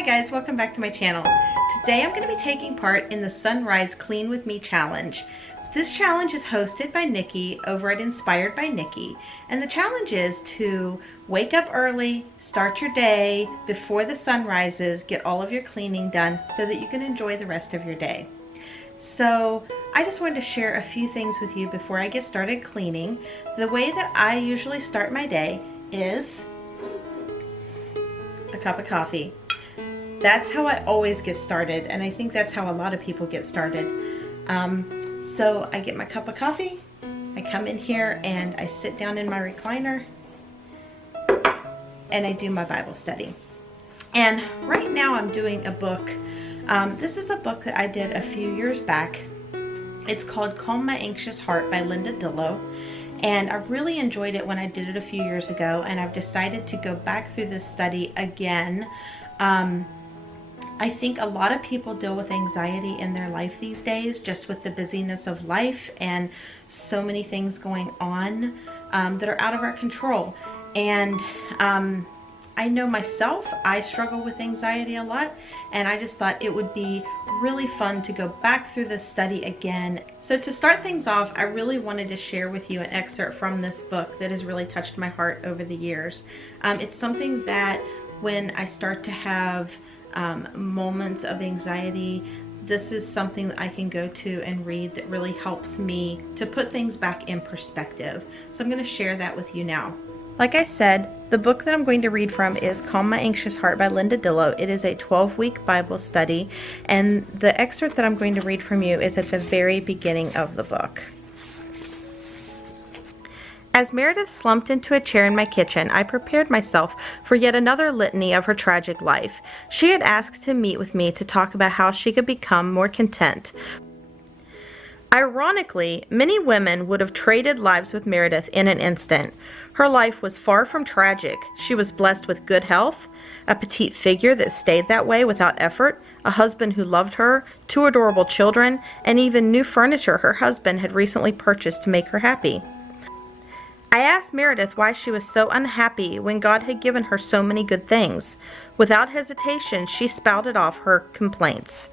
Hi guys, welcome back to my channel. Today I'm going to be taking part in the Sunrise Clean With Me challenge. This challenge is hosted by Nikki over at Inspired by Nikki, and the challenge is to wake up early, start your day before the sun rises, get all of your cleaning done so that you can enjoy the rest of your day. So I just wanted to share a few things with you before I get started cleaning. The way that I usually start my day is a cup of coffee. That's how I always get started, and I think that's how a lot of people get started. So I get my cup of coffee, I come in here and I sit down in my recliner and I do my Bible study. And right now I'm doing a book. This is a book that I did a few years back. It's called Calm My Anxious Heart by Linda Dillow. And I really enjoyed it when I did it a few years ago, and I've decided to go back through this study again. I think a lot of people deal with anxiety in their life these days, just with the busyness of life and so many things going on that are out of our control. And I know myself, I struggle with anxiety a lot, and I just thought it would be really fun to go back through this study again. So to start things off, I really wanted to share with you an excerpt from this book that has really touched my heart over the years. It's something that when I start to have moments of anxiety, this is something that I can go to and read that really helps me to put things back in perspective. So I'm going to share that with you now. Like I said, the book that I'm going to read from is Calm My Anxious Heart by Linda Dillow. It is a 12-week Bible study, and the excerpt that I'm going to read from you is at the very beginning of the book. As Meredith slumped into a chair in my kitchen, I prepared myself for yet another litany of her tragic life. She had asked to meet with me to talk about how she could become more content. Ironically, many women would have traded lives with Meredith in an instant. Her life was far from tragic. She was blessed with good health, a petite figure that stayed that way without effort, a husband who loved her, 2 adorable children, and even new furniture her husband had recently purchased to make her happy. I asked Meredith why she was so unhappy when God had given her so many good things. Without hesitation, she spouted off her complaints.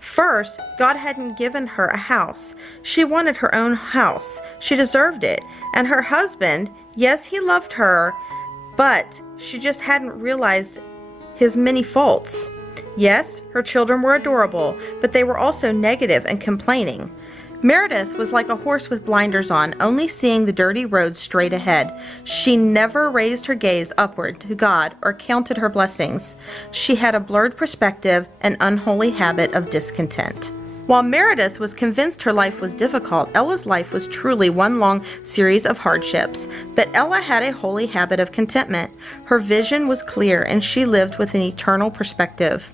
First, God hadn't given her a house. She wanted her own house. She deserved it. And her husband, yes, he loved her, but she just hadn't realized his many faults. Yes, her children were adorable, but they were also negative and complaining. Meredith was like a horse with blinders on, only seeing the dirty road straight ahead. She never raised her gaze upward to God or counted her blessings. She had a blurred perspective, an unholy habit of discontent. While Meredith was convinced her life was difficult, Ella's life was truly one long series of hardships. But Ella had a holy habit of contentment. Her vision was clear, and she lived with an eternal perspective.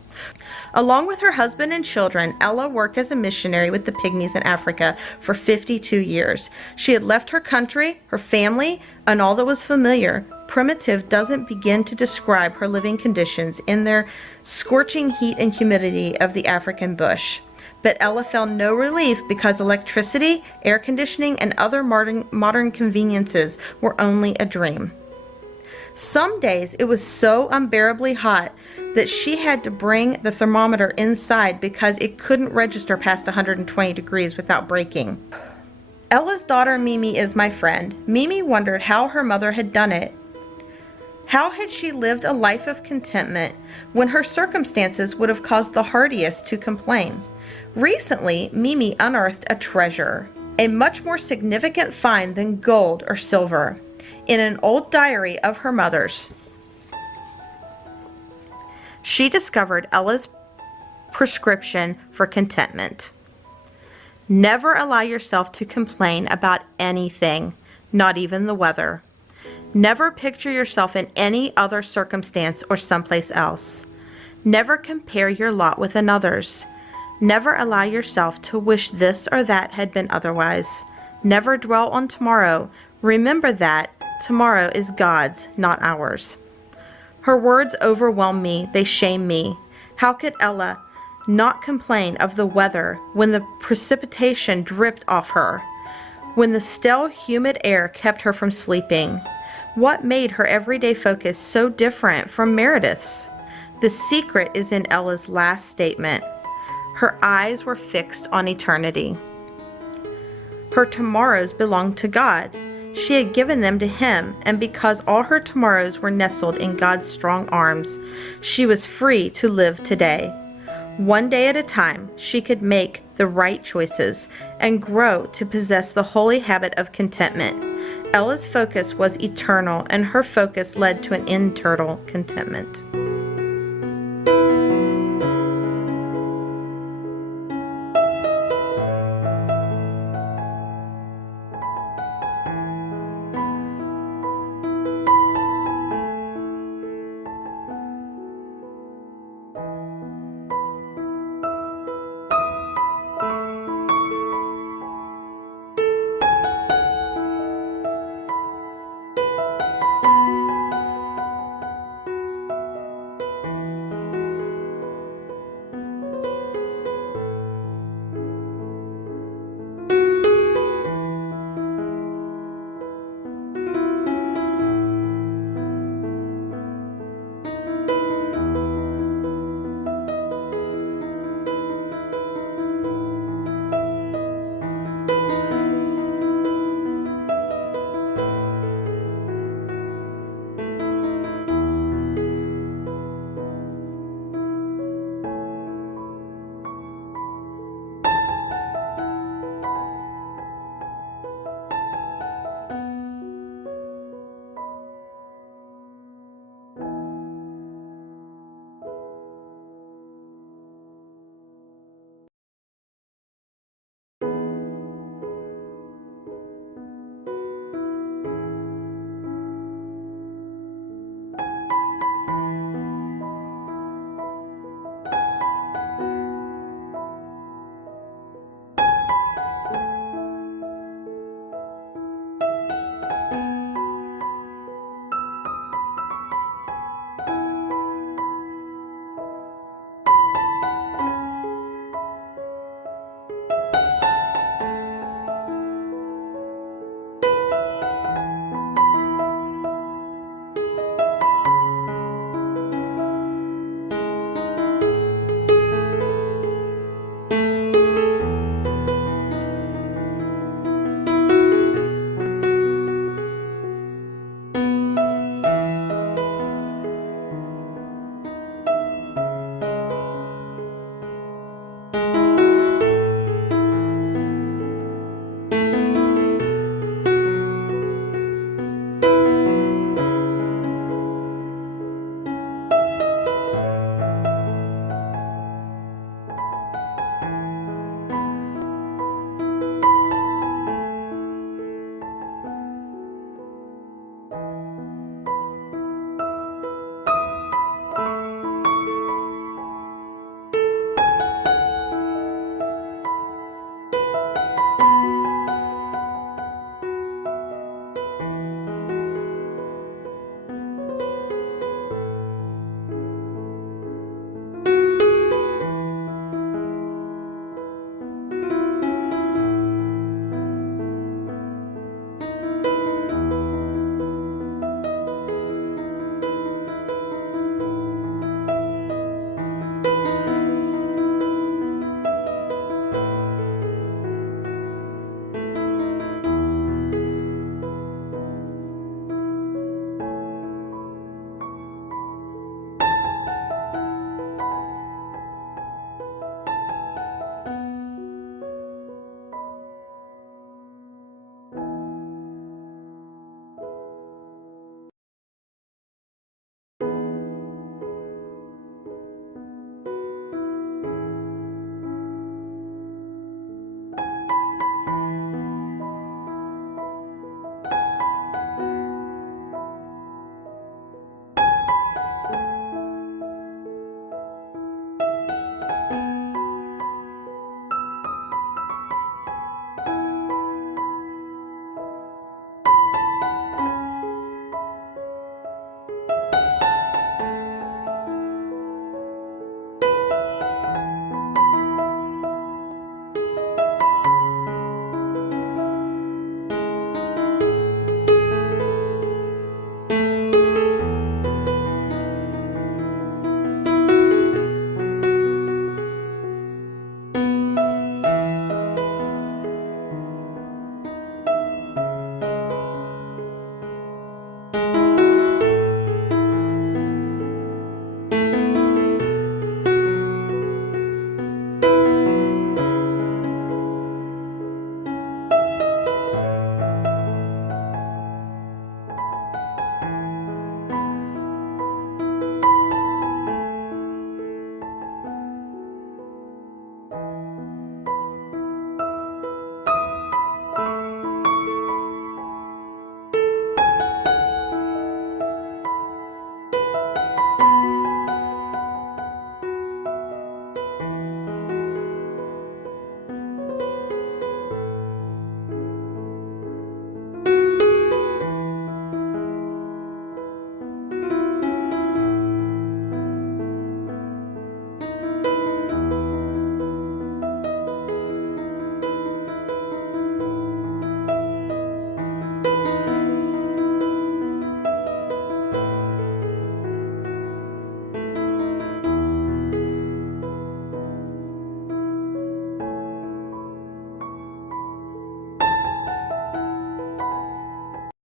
Along with her husband and children, Ella worked as a missionary with the Pygmies in Africa for 52 years. She had left her country, her family, and all that was familiar. Primitive doesn't begin to describe her living conditions in their scorching heat and humidity of the African bush. But Ella found no relief because electricity, air conditioning, and other modern conveniences were only a dream. Some days it was so unbearably hot that she had to bring the thermometer inside because it couldn't register past 120 degrees without breaking. Ella's daughter Mimi is my friend. Mimi wondered how her mother had done it. How had she lived a life of contentment when her circumstances would have caused the hardiest to complain? Recently, Mimi unearthed a treasure, a much more significant find than gold or silver, in an old diary of her mother's. She discovered Ella's prescription for contentment. Never allow yourself to complain about anything, not even the weather. Never picture yourself in any other circumstance or someplace else. Never compare your lot with another's. Never allow yourself to wish this or that had been otherwise. Never dwell on tomorrow. Remember that tomorrow is God's, not ours. Her words overwhelm me. They shame me. How could Ella not complain of the weather when the precipitation dripped off her, when the stale, humid air kept her from sleeping? What made her everyday focus so different from Meredith's? The secret is in Ella's last statement. Her eyes were fixed on eternity. Her tomorrows belonged to God. She had given them to Him, and because all her tomorrows were nestled in God's strong arms, she was free to live today. One day at a time, she could make the right choices and grow to possess the holy habit of contentment. Ella's focus was eternal, and her focus led to an internal contentment.